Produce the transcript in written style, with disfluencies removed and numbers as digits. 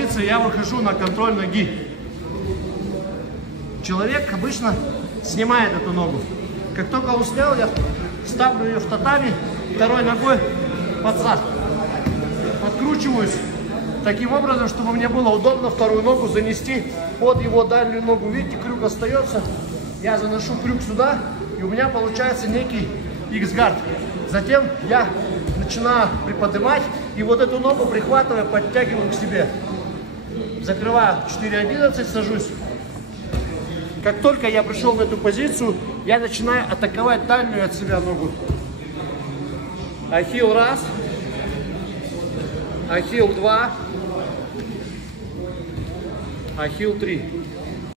позиции я выхожу на контроль ноги. Человек обычно снимает эту ногу. Как только он снял, я ставлю ее в татами, второй ногой под зад. Подкручиваюсь таким образом, чтобы мне было удобно вторую ногу занести под его дальнюю ногу. Видите, крюк остается. Я заношу крюк сюда, и у меня получается некий X-гард. Затем я начинаю приподнимать, и вот эту ногу прихватывая, подтягиваю к себе. Закрываю 4.11, сажусь. Как только я пришел в эту позицию, я начинаю атаковать дальнюю от себя ногу. Ахилл раз, ахилл два, ахилл 3.